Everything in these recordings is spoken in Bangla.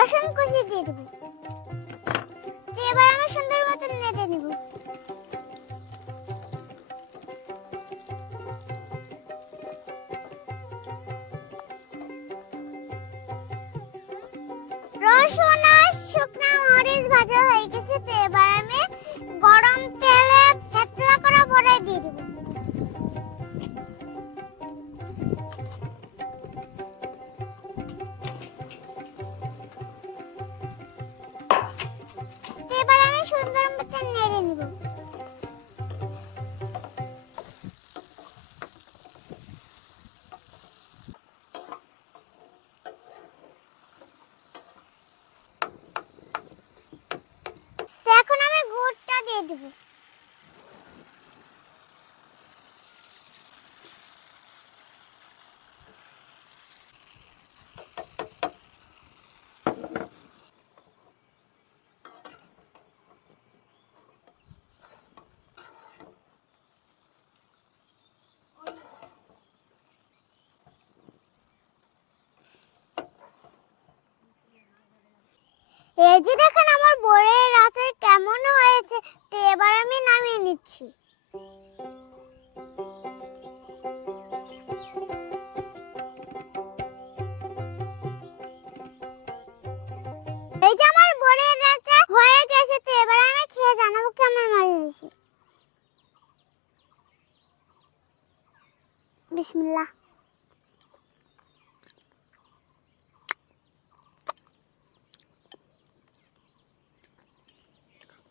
রসুন কুচি দিয়ে দেবো। এবার আমি সুন্দর মতন নেড়ে নেব। দেবো। এই যে দেখেন আমার বড়ের আচার কেমন হয়েছে তো এবার আমি নামিয়ে নিচ্ছি। এই যে আমার বড়ের আচার হয়ে গেছে তো, এবার আমি খেয়ে জানাব কেমন মজা হয়েছে বিসমিল্লাহ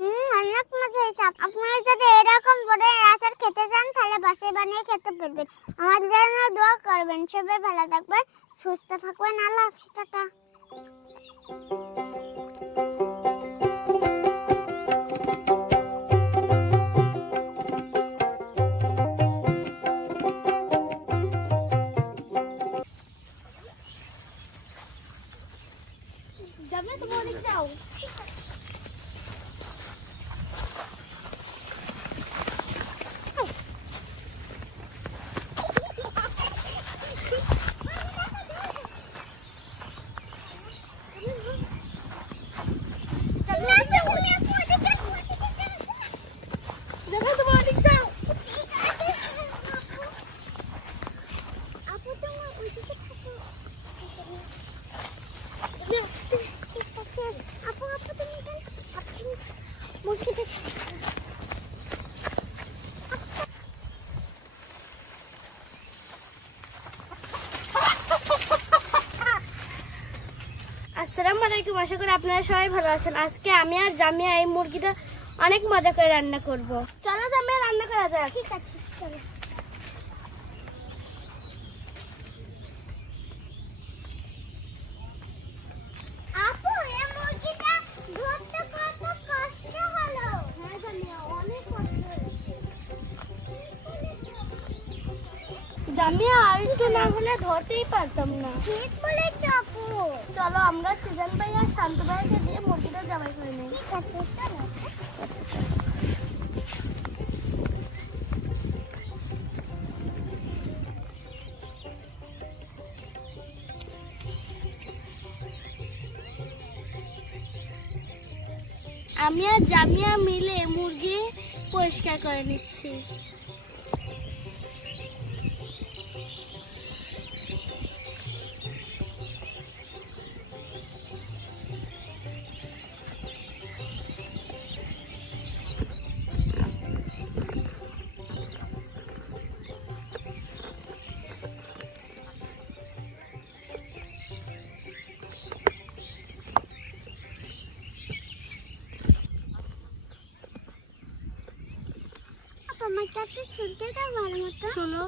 হুম অনেক মজা হয়েছে। আপনারা যদি এরকম বড় আচার খেতে চান, তাহলে বাসায় বানিয়ে খেতে পারবেন। আমার জন্য দোয়া করবেন। সবাই ভালো থাকবেন, সুস্থ থাকবেন। আল্লাহ হাফিজ, টাটা। আশা করি আপনারা সবাই ভালো আছেন। আজকে আমি আর জামিয়া এই মুরগিটা অনেক মজা করে রান্না করব। চলো জামিয়া রান্না করা যাক। ঠিক আছে চলো। হ্যাঁ জামিয়া আর না হলে ধরতেই পারতাম না। ঠিক বলেছ আপু। চলো আমরা সিজন ভাই আর শান্ত ভাইকে দিয়ে মুরগিটা জবাই করে নিই। ঠিক আছে চলো। আচ্ছা চলো। আমি আর জামিয়া মিলে মুরগি পরিষ্কার করে নিচ্ছি। শুনতে দাও ভালো মতো। শোনো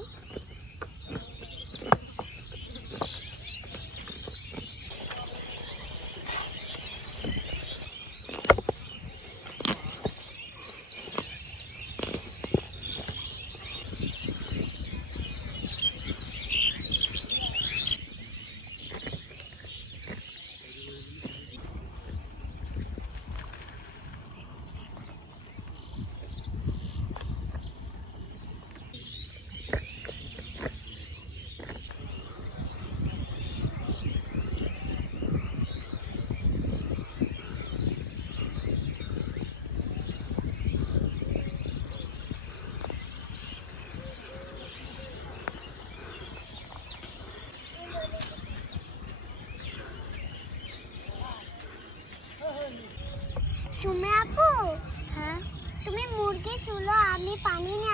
পানি নিয়ে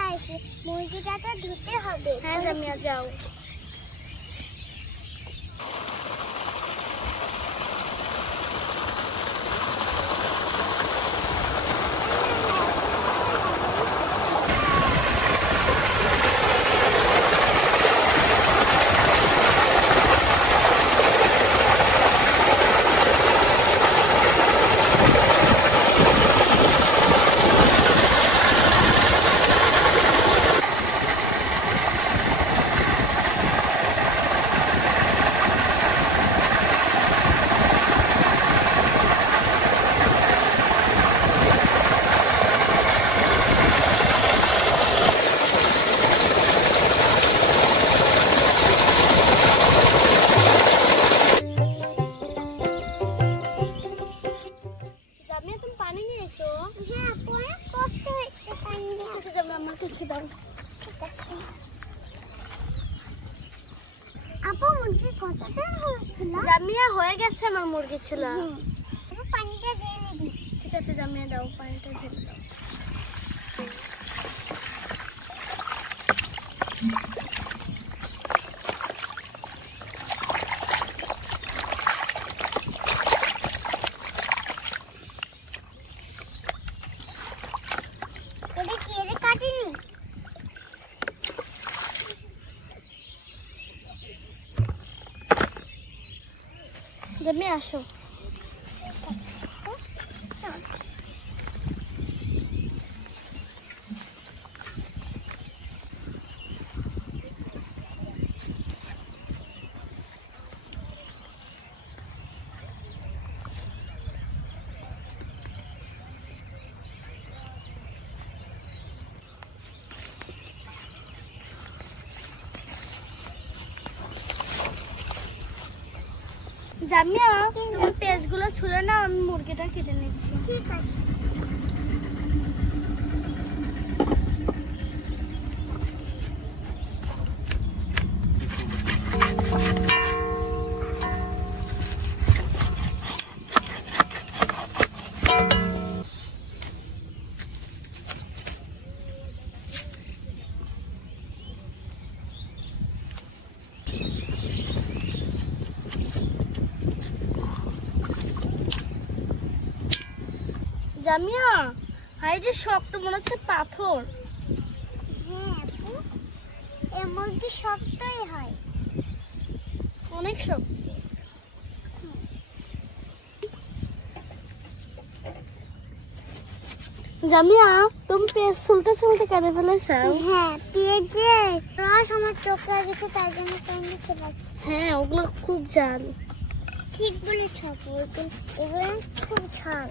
মুরগিটাকে ধুতে হবে। হ্যাঁ জামিয়া যাও জামিয়া তুমি পানি নিয়ে এসো হ্যাঁ অনেক কষ্ট হচ্ছে পানি নিয়ে আচ্ছা জামিয়া আমার কিছু দাও। ঠিক আছে। আপু মুরগি কতটা হয়েছিল জামিয়া হয়ে গেছে আমার মুরগি ছিল। পানিটা দিয়ে নিবি। ঠিক আছে জামিয়া দাও পানিটা দিয়ে দাও এটা কেড়ে কাটিনি জামিয়া আসো জামিয়া তুমি পেঁয়াজগুলো ছুলে না আমি মুরগিটা কেটে নিচ্ছি। ঠিক আছে। জামিয়া হাই যে শক্ত মনে হচ্ছে পাথর। হ্যাঁ আপু এর মুরগি শক্তই হয়। অনেক শক্ত। জামিয়া তুমি পেঁয়াজ ছুলতে ছুলতে কেটে ফেলেছ? হ্যাঁ পেঁয়াজে রস আমার চোখে গেছে তার জন্য কেমনি খেলাচ্ছি হ্যাঁ ওগুলো খুব জাল। ঠিক বলেছ আপু এগুলো খুব ঝাল।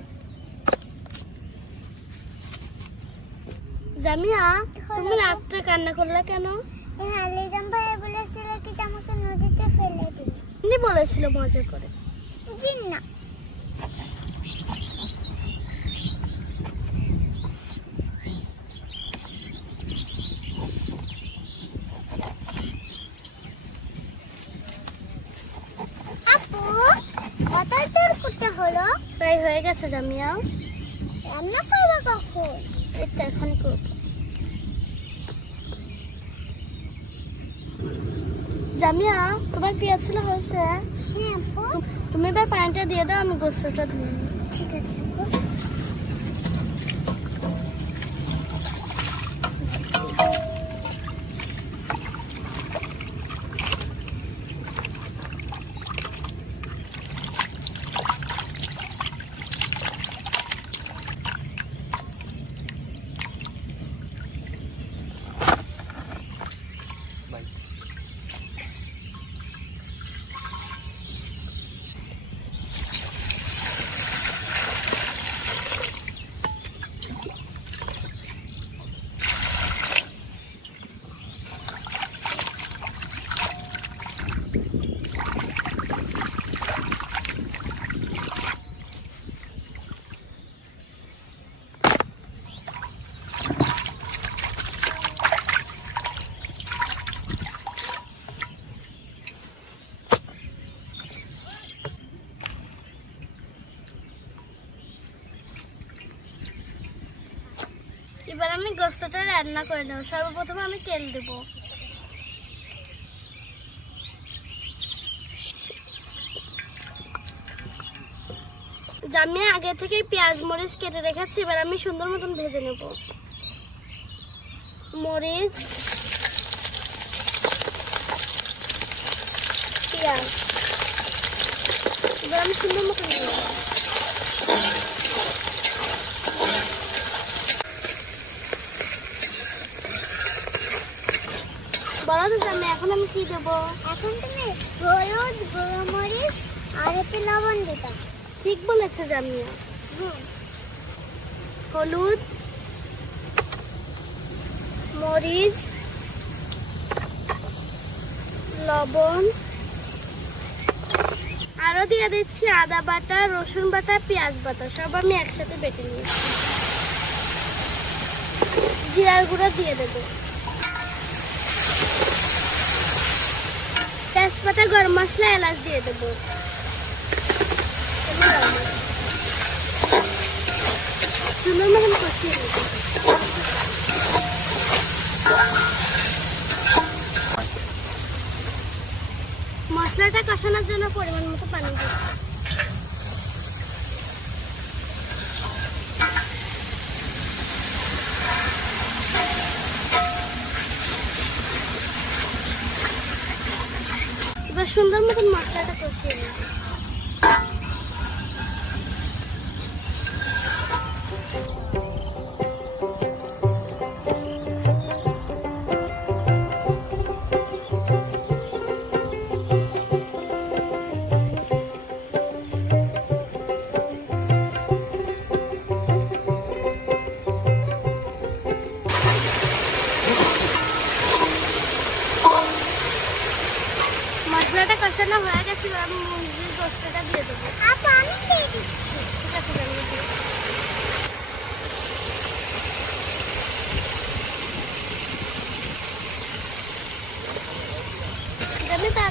জামিয়া তুমি রাত্রে কান্না করলে কেন? হ্যাঁ লিজাম ভাই বলেছিল কি আমাকে নদীতে ফেলে দিবে। উনি বলেছিল মজা করে। জিন না। আপু কত দূর করতে হলো। প্রায় হয়ে গেছে জামিয়া। রান্না করব কখন? এটা এখন করব। জামিয়া তোমার পেঁয়াজ ছিল হয়েছে? হ্যাঁ তুমি এবার পানিটা দিয়ে দাও আমি গোসলটা ধুয়ে ঠিক আছে আপু আমি গোস্তটা রান্না করে নেব। সর্বপ্রথমে আমি তেল দেব। জামিয়ে আগে থেকে পেঁয়াজ, মরিচ কেটে রেখেছি, এবার আমি সুন্দর মতন ভেজে নেব। মরিচ, পেঁয়াজ। এবার আমি সুন্দর মতন ভেজে নেব। তো জামি এখন আমি কি দেবো? এখন তুমি হলুদ গোলমরিচ আর হচ্ছে লবণ দিতা ঠিক বলেছে জামিয়া। হুম। হলুদ মরিচ লবণ। আরও দিয়ে দিচ্ছি আদা বাটা রসুন বাটা পেঁয়াজ বাটা সব আমি একসাথে বেটে নিয়েছি। জিরার গুঁড়ো দিয়ে দেবো। তেজপাতা গরম মশলা, এলাচ দিয়ে দেবো। মতন কষিয়ে নেব। মশলাটা কষানোর জন্য পরিমাণ মতো পানি দিই সুন্দর মতন মশলাটা কষিয়ে নেব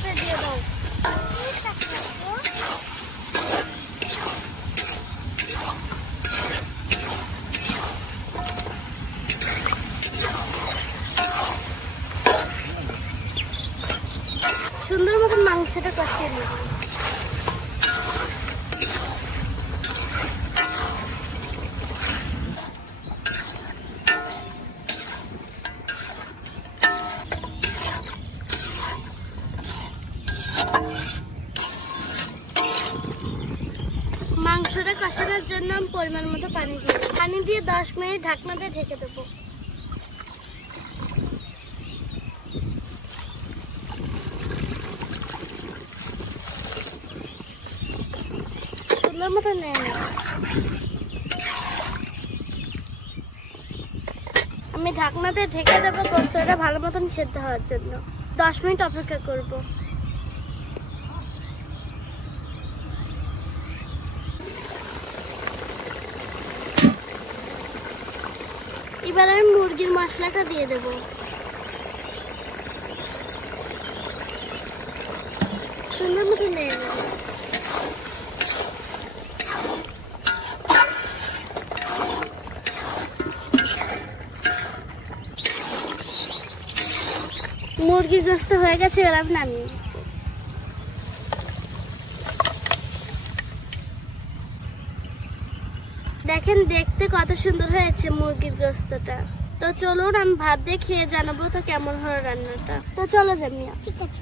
তাড়াতাড়ি দিয়ে দাও। সুন্দর মতন মাংসটা কষিয়ে ঢাকনা দিয়ে ঢেকে দেবো। সুন্দর মতো নেয় আমি ঢাকনাতে ঢেকে দেবো গোস্তটা ভালো মতন সেদ্ধ হওয়ার জন্য। দশ মিনিট অপেক্ষা করব। এবার আমি মুরগির মশলাটা দিয়ে দেবো। সুন্দর মতো নেড়ে নেব। মুরগির গোস্ত হয়ে গেছে, এবার আমি নামিয়ে দেখেন দেখতে কত সুন্দর হয়েছে মুরগির গোস্তটা। তো চলুন, আমি ভাত দিয়ে খেয়ে জানাব তো কেমন হলো রান্নাটা। তো চলো জানিয়া ঠিক আছে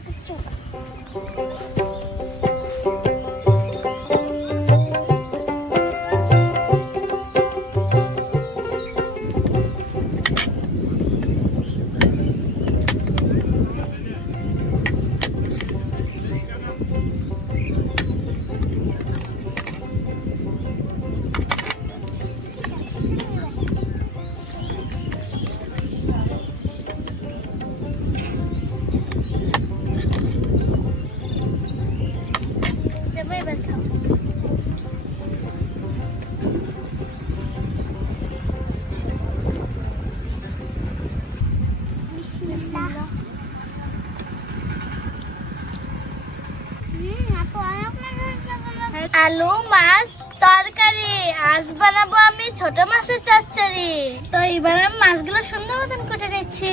আলু, মাছ, তরকারি। আজ বানাবো আমি ছোট মাছের চচ্চড়ি। তো এবার আমি মাছগুলো সুন্দর মতন কেটে নিচ্ছি।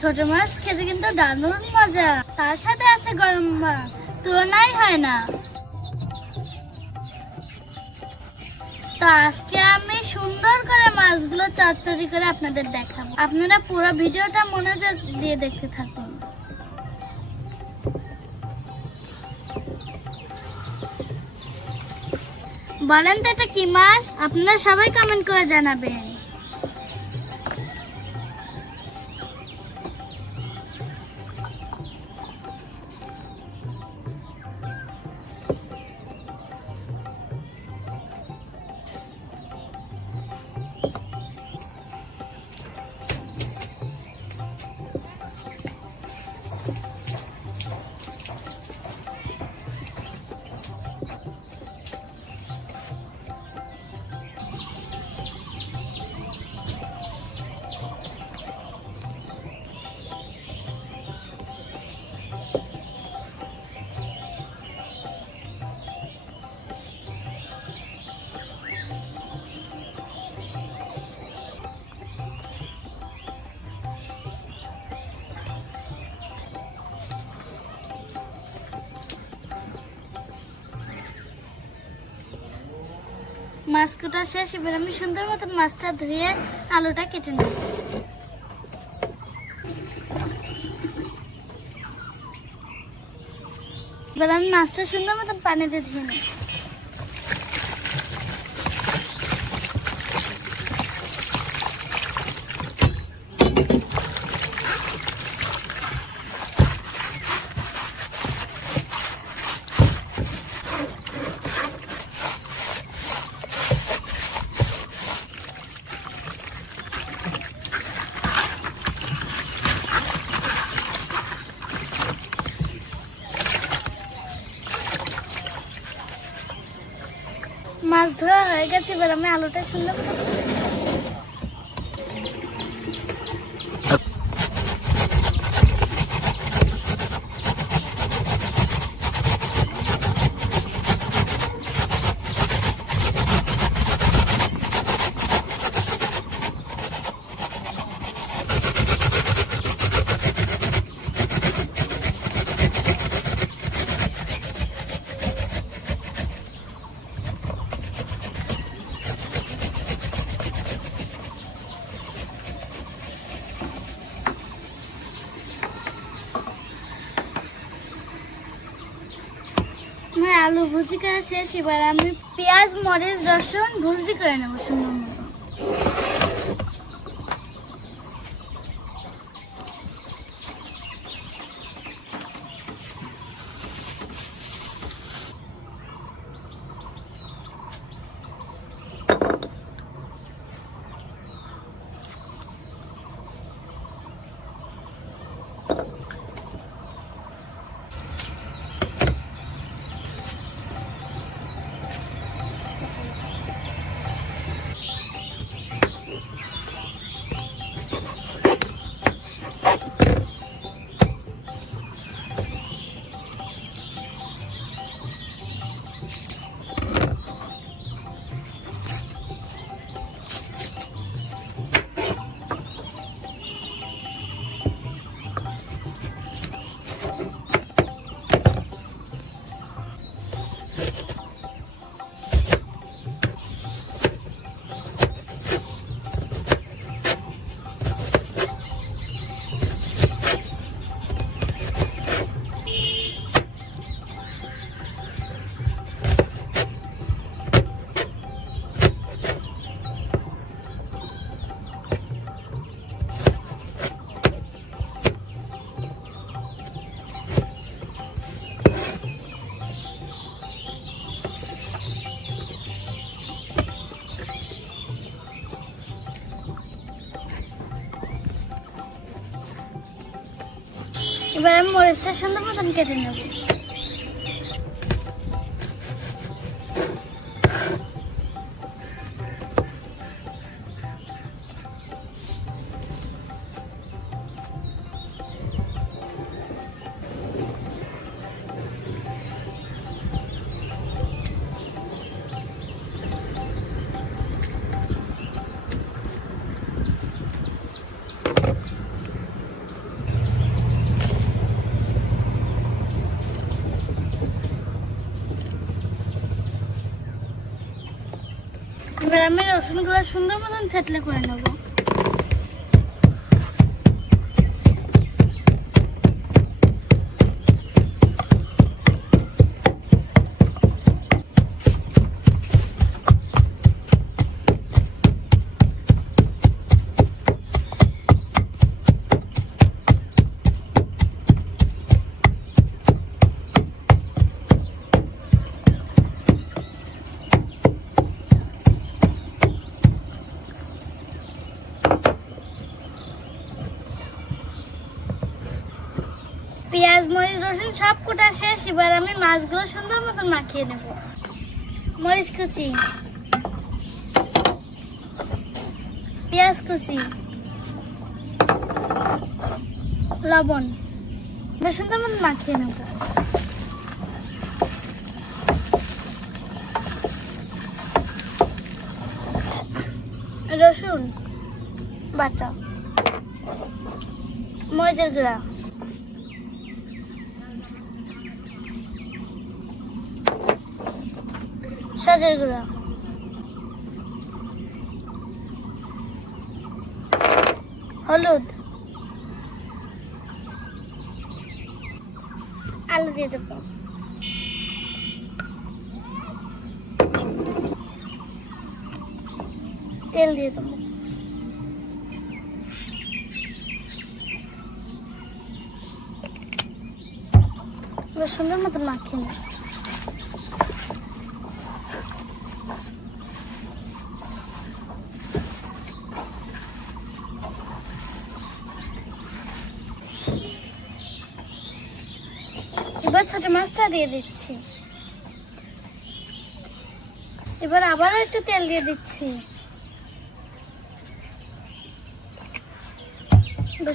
ছোট মাছ খেতে কিন্তু দারুণ মজা। তার সাথে আছে গরম ভাত। তুলনাই হয় না। তো আজকে আমি সুন্দর করে মাছগুলো করে আপনাদের আপনারা পুরো ভিডিওটা দিয়ে দেখতে থাকুন। বলেন তো এটা কি মাছ? আপনারা সবাই কমেন্ট করে জানাবেন। মাছ কোটা শেষ, এবার আমি সুন্দর মতন মাছটা ধুয়ে আলুটা কেটে নেব। এবার আমি মাছটা সুন্দর মতন পানিতে ধুয়ে নেব মাছ ধোয়া হয়ে গেছে এবার আমি আলুটা সুন্দর আলু ভুজি করা শেষ এবার আমি পেঁয়াজ মরিচ রসুন ভুজি করে নেব সুন্দর এবার আমি মরিচটা সুন্দর মতন কেটে নেব। এবার আমি রসুনগুলো সুন্দর মতন থেতলে করে নেব পেঁয়াজ মরিচ রসুন সব কোটা শেষ, এবার আমি মাছগুলো সুন্দর মতন মাখিয়ে নেব। মরিচ কুচি। পেঁয়াজ কুচি। লবণ। এবার সুন্দর মতন মাখিয়ে নেব। রসুন বাটা। মরিচের গুঁড়া। সাজের গুঁড়া হলুদ। আলু দিয়ে দেবো। তেল দিয়ে দেবো। সুন্দর মতো মাখিয়ে নেব এবার ছোট মাছটা দিয়ে দিচ্ছি। এবার আবারও একটু তেল দিয়ে দিচ্ছি।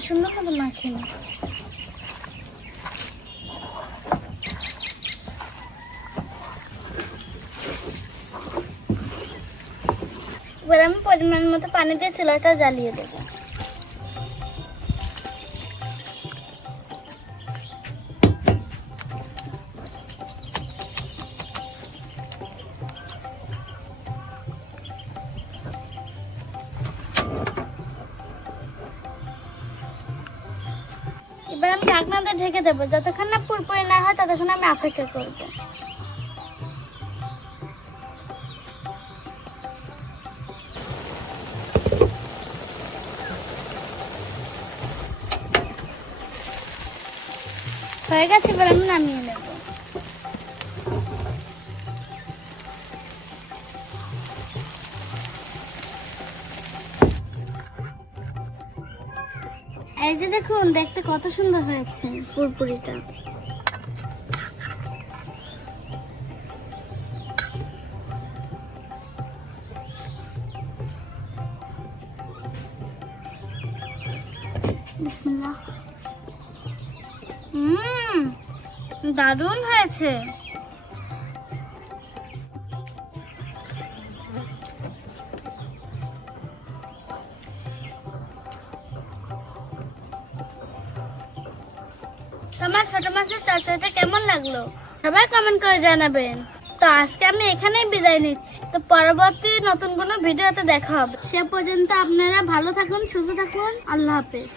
সুন্দর মতো মাখিয়ে নিচ্ছি। এবার আমি পরিমাণ মতো পানি দিয়ে চুলাটা জ্বালিয়ে দেবো। দিয়ে ঢেকে দেবো। যতক্ষণ না পুরপুরি না হয়, ততক্ষণ আমি অপেক্ষা করব। হয়ে গেছে এবার আমি নামিয়ে কত সুন্দর হয়েছে। পুরপুরিটা। বিসমিল্লাহ। হুম দারুণ হয়েছে। কমেন্ট করে জানাবেন। তো আজকে আমি এখানেই বিদায় নিচ্ছি। তো পরবর্তী নতুন কোনো ভিডিওতে দেখা হবে। সে পর্যন্ত আপনারা ভালো থাকুন, সুস্থ থাকুন। আল্লাহ হাফেজ।